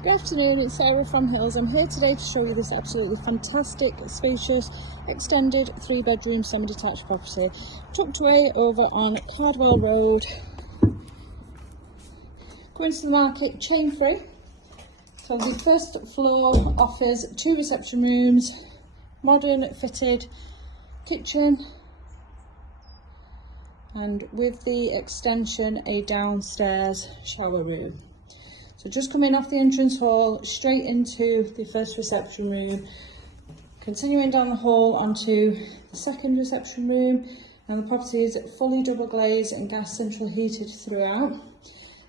Good afternoon, it's Sarah from Hills. I'm here today to show you this absolutely fantastic, spacious, extended 3-bedroom semi-detached property tucked away over on Cardwell Road. Going to the market chain free. So the first floor offers 2 reception rooms, modern fitted kitchen, and with the extension a downstairs shower room. So just coming off the entrance hall straight into the first reception room, continuing down the hall onto the second reception room, and the property is fully double glazed and gas central heated throughout.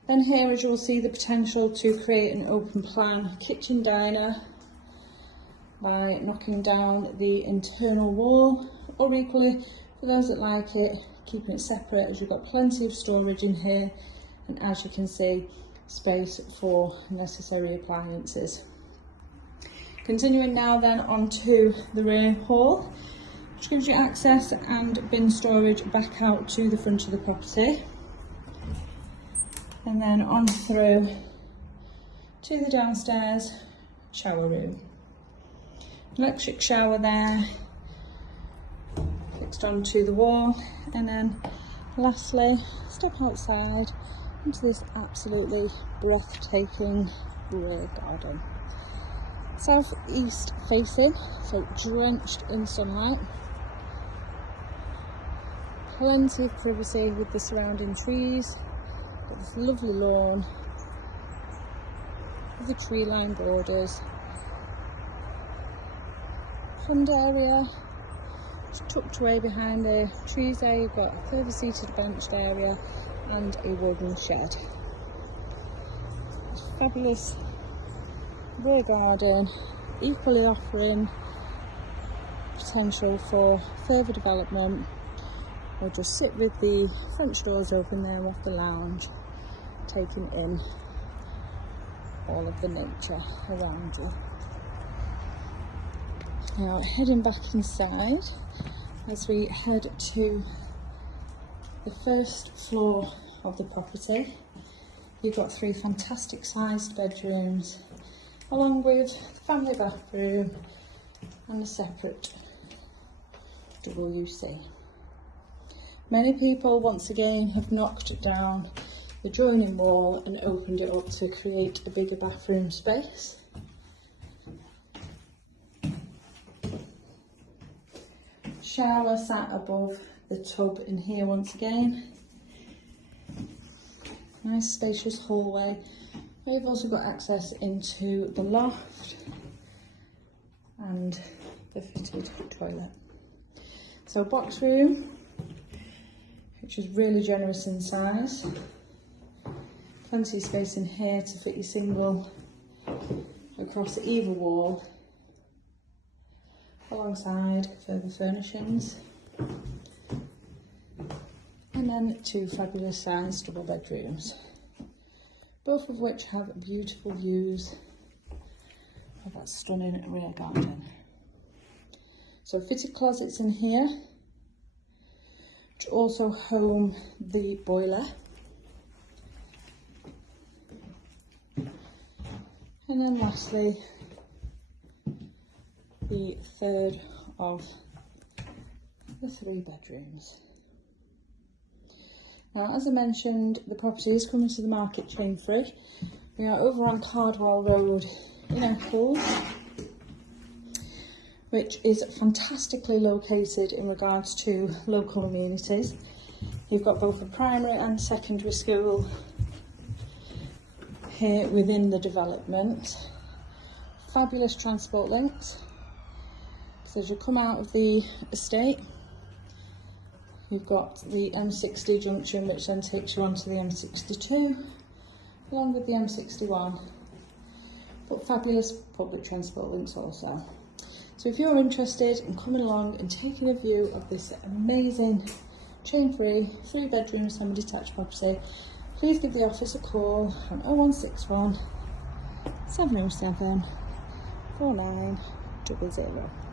Then here, as you will see, the potential to create an open plan kitchen diner by knocking down the internal wall, or equally for those that like it, keeping it separate, as you've got plenty of storage in here, and as you can see, space for necessary appliances. Continuing now then onto the rear hall, which gives you access and bin storage back out to the front of the property, and then on through to the downstairs shower room. Electric shower there, fixed onto the wall, and then lastly step outside into this absolutely breathtaking rear garden. South-east facing, so drenched in sunlight. Plenty of privacy with the surrounding trees. Got this lovely lawn with the tree-lined borders. Front area just tucked away behind the trees there. You've got a further seated benched area and a wooden shed. Fabulous rear garden, equally offering potential for further development, or just sit with the French doors open there off the lounge, taking in all of the nature around you. Now heading back inside as we head to the first floor of the property. You've got 3 fantastic sized bedrooms, along with the family bathroom and a separate WC. Many people once again have knocked down the joining wall and opened it up to create a bigger bathroom space. Shower sat above the tub in here once again. Nice spacious hallway. We've also got access into the loft and the fitted toilet. So box room, which is really generous in size. Plenty of space in here to fit your single across either wall, alongside further furnishings. And then 2 fabulous sized double bedrooms, both of which have beautiful views of that stunning rear garden. So fitted closets in here, which also home the boiler. And then lastly, the third of the 3 bedrooms. Now, as I mentioned, the property is coming to the market chain free. We are over on Cardwell Road in Eccles, which is fantastically located in regards to local amenities. You've got both a primary and secondary school here within the development. Fabulous transport links. So as you come out of the estate, you've got the M60 junction, which then takes you onto the M62, along with the M61, but fabulous public transport links also. So if you're interested in coming along and taking a view of this amazing chain-free 3-bedroom semi-detached property, please give the office a call on 0161 707 4900.